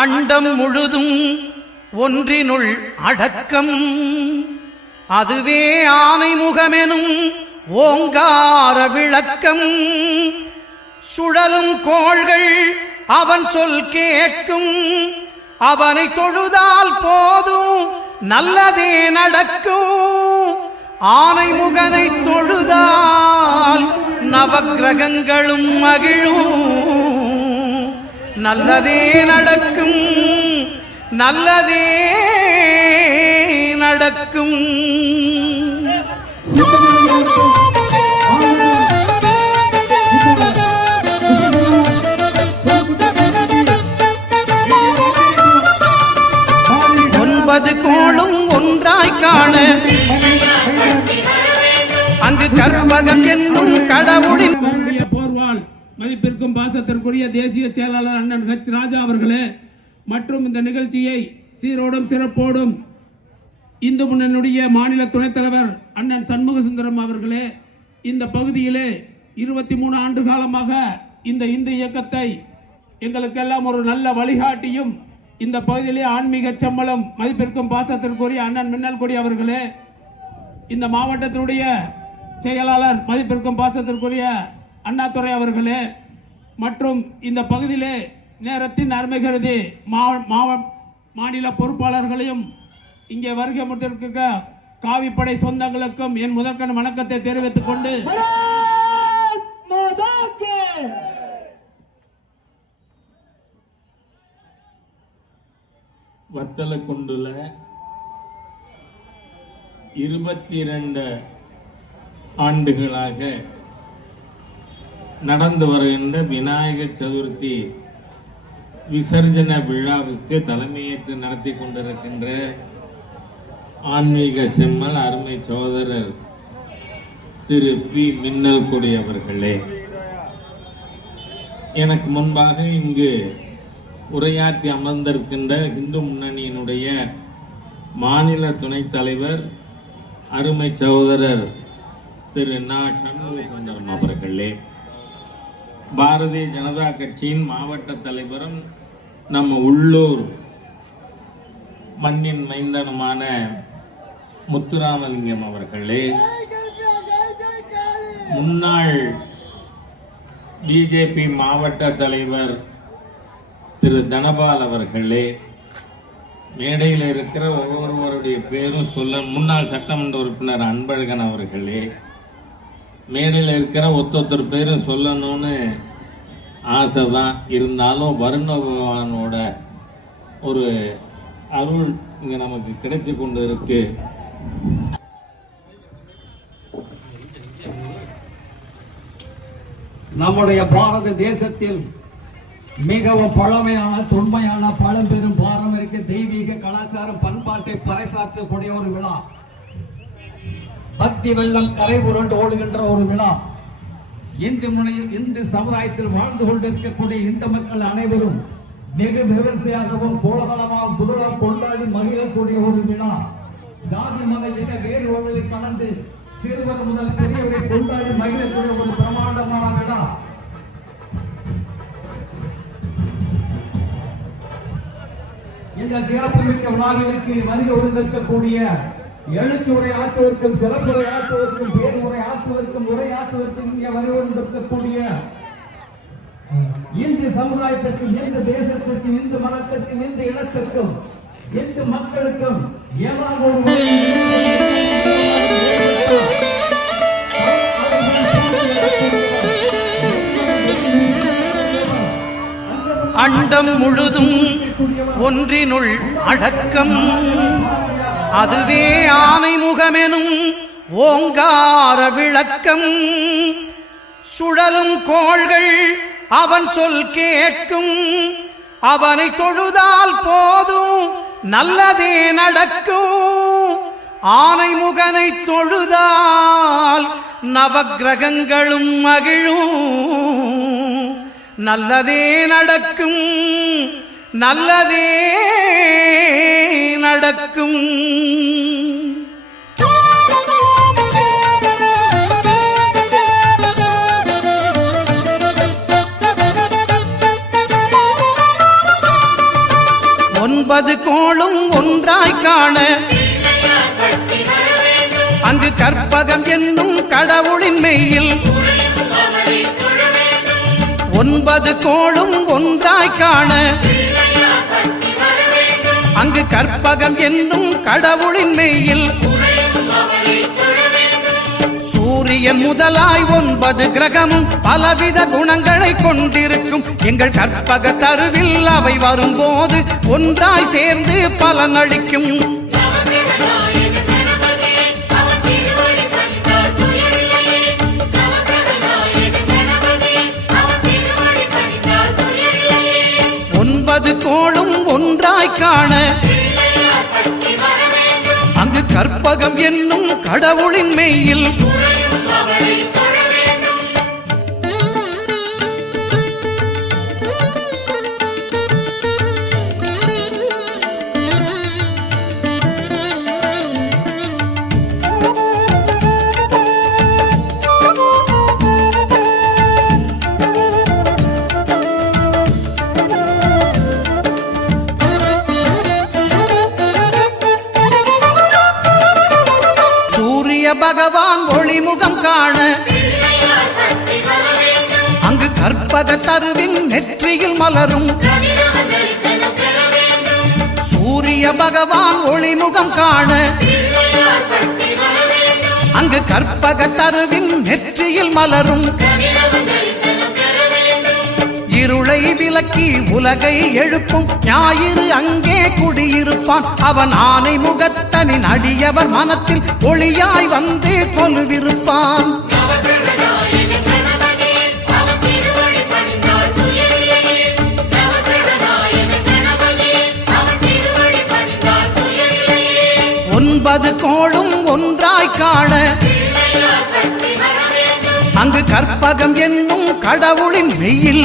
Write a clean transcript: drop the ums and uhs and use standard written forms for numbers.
அண்டம் முழுதும் ஒன்றினுள் அடக்கம். அதுவே ஆனை முகமெனும் ஓங்கார விளக்கம். சுழலும் கோள்கள் அவன் சொல் கேட்கும். அவனை தொழுதால் போதும் நல்லதே நடக்கும். ஆனை முகனை தொழுதால் நவக்கிரகங்களும் மகிழும். நல்லதே நடக்கும், நல்லதே நடக்கும். ஒன்பது கோளும் ஒன்றாய் காண அங்கு கற்பகம் என்னும் கடவுளின் போர்வாள் மதிப்பிற்கும் பாசத்திற்குரிய தேசிய செயலாளர் அண்ணன் ஹெச் ராஜா அவர்களே மற்றும் இந்த நிகழ்ச்சியை சீரோடும் சிறப்போடும் இந்து முன்னணியுடைய மாநில துணைத் தலைவர் அண்ணன் சண்முக சுந்தரம் அவர்களே, இந்த பகுதியிலே 23 ஆண்டு காலமாக இந்த இந்து இயக்கத்தை எங்களுக்கெல்லாம் ஒரு நல்ல வழிகாட்டியும் இந்த பகுதியிலே ஆன்மீக சம்பளம் மதிப்பிற்கும் பாசத்திற்குரிய அண்ணன் மின்னல் கொடி அவர்களே, இந்த மாவட்டத்தினுடைய செயலாளர் மதிப்பிற்கும் பாசத்திற்குரிய அண்ணாதுரை அவர்களே மற்றும் இந்த பகுதியிலே நேரத்தின் அருமை கருதி மாநில பொறுப்பாளர்களையும் இங்கே வருகை முடித்திருக்க காவிப்படை சொந்தங்களுக்கும் என் முதற்கண் வணக்கத்தை தெரிவித்துக் கொண்டு வத்தலக்குண்டுல 22 ஆண்டுகளாக நடந்து வருகின்ற விநாயகர் சதுர்த்தி விசர்ஜன விழாவுக்கு தலைமையேற்று நடத்தி கொண்டிருக்கின்ற ஆன்மீக செம்மல் அருமை சகோதரர் திரு பி மின்னல் கொடி அவர்களே, எனக்கு முன்பாக இங்கு உரையாற்றி அமர்ந்திருக்கின்ற இந்து முன்னணியினுடைய மாநில துணைத் தலைவர் அருமை சகோதரர் திரு நா சண்முக சுந்தரம் அவர்களே, பாரதிய ஜனதா கட்சியின் மாவட்ட தலைவரும் நம்ம உள்ளூர் மண்ணின் மைந்தனுமான முத்துராமலிங்கம் அவர்களே, முன்னாள் பிஜேபி மாவட்ட தலைவர் திரு தனபால் அவர்களே, மேடையில் இருக்கிற ஒவ்வொருவருடைய பேரும் சொல்ல, முன்னாள் சட்டமன்ற உறுப்பினர் அன்பழகன் அவர்களே, மேடையில் இருக்கிற ஒருத்தர் பேரும் சொல்லணும்னு ஆசை தான், இருந்தாலும் வருண பகவானோட ஒரு அருள் இங்க நமக்கு கிடைச்சு கொண்டு இருக்கு. நம்முடைய பாரத தேசத்தில் மிகவும் பழமையான தொன்மையான பழம்பெரும் பாரம்பரிய தெய்வீக கலாச்சாரம் பண்பாட்டை பறைசாற்றக்கூடிய ஒரு விழா, பக்தி வெள்ளம் கரை புரண்டு ஓடுகின்ற ஒரு விழா. இந்து முனையில் இந்து சமுதாயத்தில் வாழ்ந்து கொண்டிருக்கக்கூடிய இந்த மக்கள் அனைவரும் மிக விமர்சையாகவும் கோலாகலமாக புதுவாக கொண்டாடி மகிழக்கூடிய ஒரு விழா. ஜாதி மத இன வேறுபாடுகளை கடந்து சிறுவர் முதல் பெரியவரை கொண்டாடி மகிழக்கூடிய ஒரு பிரமாண்டமான விழா. இந்த சிறப்புமிக்க விழாவிற்கு வருகை உறுதிருக்கக்கூடிய எழுச்சி உரை ஆற்றுவதற்கும் சிறப்பு உரை ஆற்றுவதற்கும் பேர் உரை ஆற்றுவதற்கும் உரை ஆற்றுவதற்கும் இங்கே வருவதற்கக்கூடிய இந்து சமுதாயத்திற்கும் இந்து தேசத்திற்கும் இந்து மதத்திற்கும் இந்து இனத்திற்கும் இந்து மக்களுக்கும் அண்டம் முழுதும் ஒன்றினுள் அடக்கம். அதுவே ஆனை முகமெனும் ஓங்கார விளக்கம். சுழலும் கோள்கள் அவன் சொல் கேட்கும். அவனை தொழுதால் போதும் நல்லதே நடக்கும். ஆனை முகனை தொழுதால் நவக்கிரகங்களும் மகிழும். நல்லதே நடக்கும், நல்லதே நடக்கும். 9 கோளும் ஒன்றாய் காண அங்கு கற்பகம் என்னும் கடவுளின் மெய்யில் 9 கோளும் ஒன்றாய் காண அங்கு கற்பகம் என்னும் கடவுளின் மெய்யில் சூரியன் முதலாய் 9 கிரகமும் பலவித குணங்களை கொண்டிருக்கும் எங்கள் கற்பக தருவில் அவை வரும்போது ஒன்றாய் சேர்ந்து பலனளிக்கும். கோளும் ஒன்றாய் காண அங்கு கற்பகம் என்னும் கடவுளின் மெய்யில் பகவான் ஒளிமுகம் காண அங்கு கற்பக தருவின் நெற்றியில் மலரும். சூரிய பகவான் ஒளிமுகம் காண அங்கு கற்பக தருவின் நெற்றியில் மலரும். இருளை விலக்கி உலகை எழுப்பும் ஞாயிறு அங்கே குடியிருப்பான். அவன் ஆனை முகத்தனின் அடியவர் மனத்தில் ஒளியாய் வந்து கொலுவிருப்பான். ஒன்பது கோளும் ஒன்றாய் காண அங்கு கற்பகம் என்னும் கடவுளின் மெய்யில்